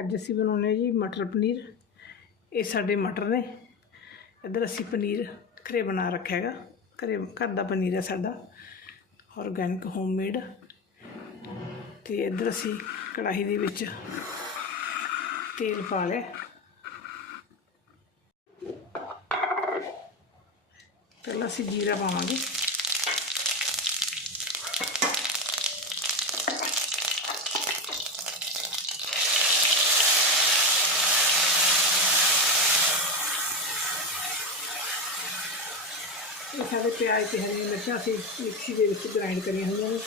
ਅੱਜ ਅਸੀਂ ਬਣਾਉਣੇ ਜੀ ਮਟਰ ਪਨੀਰ। ਇਹ ਸਾਡੇ ਮਟਰ ਨੇ। ਇੱਧਰ ਅਸੀਂ ਪਨੀਰ ਘਰੇ ਬਣਾ ਰੱਖਿਆ ਹੈਗਾ। ਘਰੇ, ਘਰ ਦਾ ਪਨੀਰ ਹੈ ਸਾਡਾ। ਆਰਗੈਨਿਕ ਹੋਮਮੇਡ ਤੇ ਇੱਧਰ ਅਸੀਂ ਕੜਾਹੀ ਦੇ ਵਿੱਚ ਤੇਲ ਪਾ ਲਿਆ। ਪਹਿਲਾਂ ਅਸੀਂ ਜੀਰਾ ਪਾਵਾਂਗੇ। ਇਹ ਪਿਆਜ਼ ਤੇ ਹਰੀਆਂ ਮਿਰਚਾਂ ਅਸੀਂ ਮਿਕਸੀ ਦੇ ਵਿੱਚ ਗ੍ਰਾਈਂਡ ਕਰੀਆਂ ਹੋਈਆਂ ਨੇ।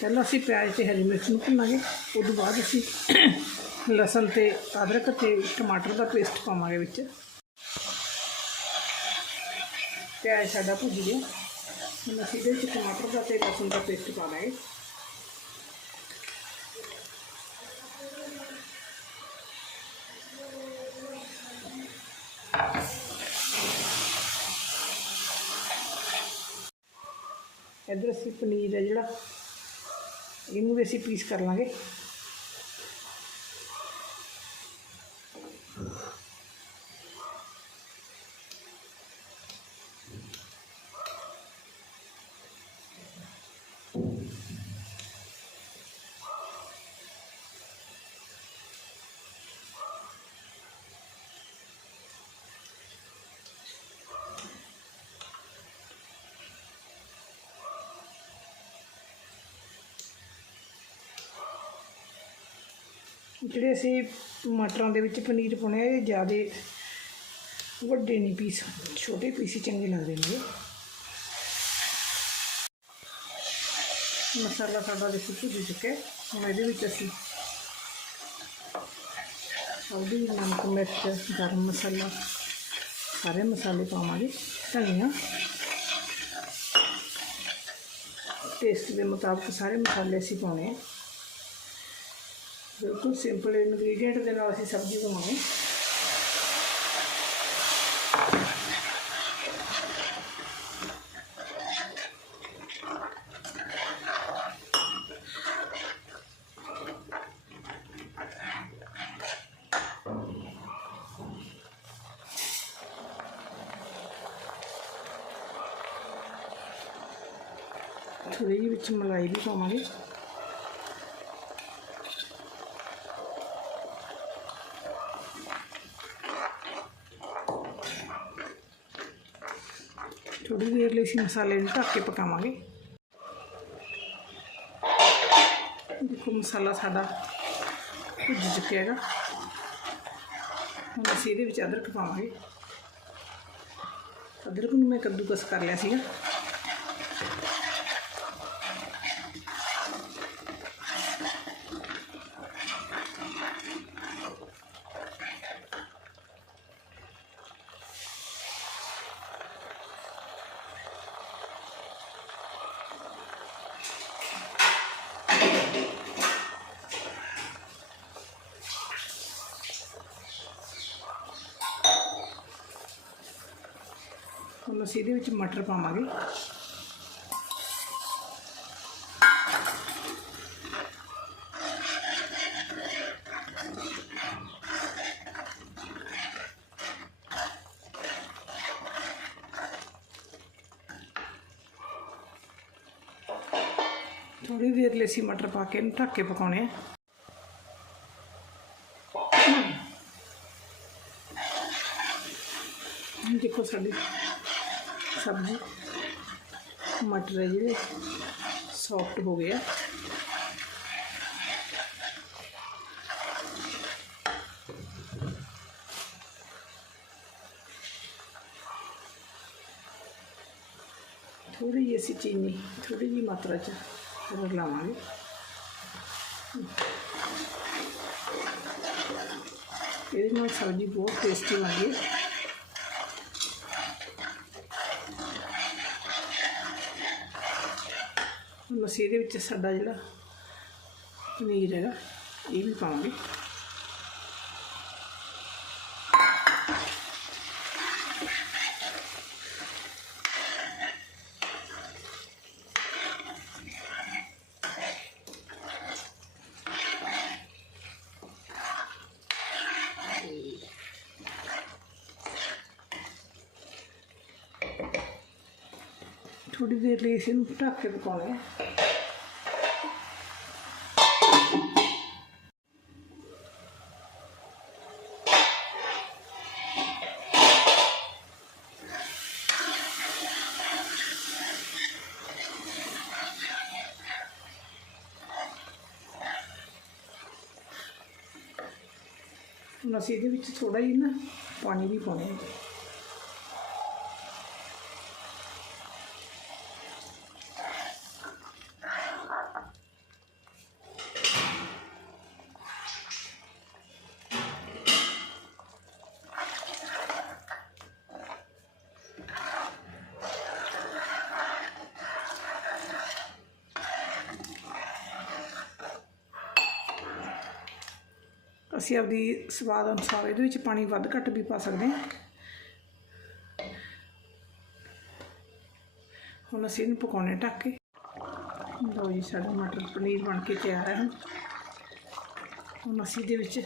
ਪਹਿਲਾਂ ਅਸੀਂ ਪਿਆਜ਼ ਤੇ ਹਰੀ ਮਿਰਚ ਨੂੰ ਭੁੰਨਾਂਗੇ ਉਸ ਤੋਂ ਬਾਅਦ ਅਸੀਂ ਲਸਣ ਤੇ ਅਦਰਕ ਤੇ ਟਮਾਟਰ ਦਾ ਪੇਸਟ ਪਾਵਾਂਗੇ ਵਿੱਚ। ਪਿਆਜ਼ ਸਾਡਾ ਭੁੱਜ ਗਿਆ। ਹੁਣ ਅਸੀਂ ਇਹਦੇ ਵਿੱਚ ਟਮਾਟਰ ਦਾ ਤੇ ਲਸਣ ਦਾ ਪੇਸਟ ਪਾ ਦਾਂਗੇ ਇੱਧਰ ਅਸੀਂ ਪਨੀਰ ਹੈ ਜਿਹੜਾ ਇਹਨੂੰ ਵੀ ਅਸੀਂ ਪੀਸ ਕਰ ਲਾਂਗੇ। ਜਿਹੜੇ ਅਸੀਂ ਮਟਰਾਂ ਦੇ ਵਿੱਚ ਪਨੀਰ ਪਾਉਣੇ ਇਹ ਜ਼ਿਆਦਾ ਵੱਡੇ ਨਹੀਂ ਪੀਸ ਛੋਟੇ ਪੀਸ ਹੀ ਚੰਗੇ ਲੱਗਦੇ ਨੇ ਮਸਾਲਾ ਸਾਡਾ ਦੇ ਸੁੱਕ ਚੁੱਕਿਆ ਹੁਣ ਇਹਦੇ ਵਿੱਚ ਅਸੀਂ ਹਲਦੀ, ਨਮਕ, ਮਿਰਚ, ਗਰਮ ਮਸਾਲਾ, ਸਾਰੇ ਮਸਾਲੇ ਪਾਵਾਂਗੇ, ਧਨੀਆ। ਟੇਸਟ ਦੇ ਮੁਤਾਬਕ ਸਾਰੇ ਮਸਾਲੇ ਅਸੀਂ ਪਾਉਣੇ ਆ। ਬਿਲਕੁਲ ਸਿੰਪਲ ਇਨਗਰੀਡੀਅੰਟ ਦੇ ਨਾਲ ਅਸੀਂ ਸਬਜ਼ੀ ਬਣਾਉਣੀ। ਥੋੜੀ ਜਿਹੀ ਵਿੱਚ ਮਲਾਈ ਵੀ ਪਾਵਾਂਗੇ। ਥੋੜੀ ਦੇਰ ਲਈ ਅਸੀਂ ਮਸਾਲੇ ਨੂੰ ਢੱਕ ਕੇ ਪਕਾਵਾਂਗੇ। ਦੇਖੋ ਮਸਾਲਾ ਸਾਡਾ ਭੁੱਜ ਚੁੱਕਿਆ ਹੈਗਾ। ਹੁਣ ਅਸੀਂ ਇਹਦੇ ਵਿੱਚ ਅਦਰਕ ਪਾਵਾਂਗੇ। ਅਦਰਕ ਨੂੰ ਮੈਂ ਕੱਦੂਕਸ ਕਰ ਲਿਆ ਸੀਗਾ ਹੁਣ ਅਸੀਂ ਇਹਦੇ ਵਿੱਚ ਮਟਰ ਪਾਵਾਂਗੇ। ਥੋੜੀ ਦੇਰ ਲਈ ਅਸੀਂ ਮਟਰ ਪਾ ਕੇ ਇਹਨੂੰ ਢੱਕ ਕੇ ਪਕਾਉਣੇ ਆ। ਦੇਖੋ ਸਾਡੀ ਸਬਜ਼ੀ ਮਟਰ ਹੈ ਜਿਹੜੇ ਸੌਫਟ ਹੋ ਗਏ ਆ ਥੋੜੀ ਜਿਹੀ ਅਸੀਂ ਚੀਨੀ ਥੋੜੀ ਜਿਹੀ ਮਾਤਰਾ ਚ ਹੋਰ ਲਾਵਾਂਗੇ ਇਹਦੇ ਨਾਲ ਸਬਜ਼ੀ ਬਹੁਤ ਟੇਸਟੀ ਬਣਦੀ ਹੈ ਅਸੀਂ ਇਹਦੇ ਵਿੱਚ ਸਾਡਾ ਜਿਹੜਾ ਪਨੀਰ ਹੈਗਾ ਇਹ ਵੀ ਪਾਵਾਂਗੇ। ਥੋੜੀ ਦੇਰ ਲਈ ਇਸ ਨੂੰ ਢੱਕ ਕੇ ਪਕਾਉਣਾ ਹੈ ਹੁਣ ਅਸੀਂ ਇਹਦੇ ਵਿੱਚ ਥੋੜਾ ਜਿਹਾ ਨਾ ਪਾਣੀ ਵੀ ਪਾਉਣਾ ਹੈ। ਅਸੀਂ ਆਪਦੀ ਸਵਾਦ ਅਨੁਸਾਰ ਇਹਦੇ ਵਿੱਚ ਪਾਣੀ ਵੱਧ ਘੱਟ ਵੀ ਪਾ ਸਕਦੇ ਹਾਂ। ਹੁਣ ਅਸੀਂ ਇਹਨੂੰ ਪਕਾਉਣੇ ਢੱਕ ਕੇ, ਲਓ ਜੀ ਸਾਡਾ ਮਟਰ ਪਨੀਰ ਬਣ ਕੇ ਤਿਆਰ ਹੈ ਹੁਣ। ਹੁਣ ਅਸੀਂ ਇਹਦੇ ਵਿੱਚ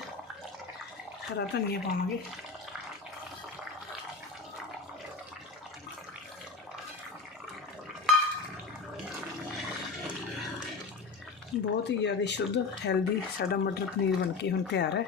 ਹਰਾ ਧਨੀਆ ਪਾਵਾਂਗੇ। ਬਹੁਤ ਹੀ ਜ਼ਿਆਦਾ ਸ਼ੁੱਧ ਹੈਲਦੀ ਸਾਡਾ ਮਟਰ ਪਨੀਰ ਬਣ ਕੇ ਹੁਣ ਤਿਆਰ ਹੈ।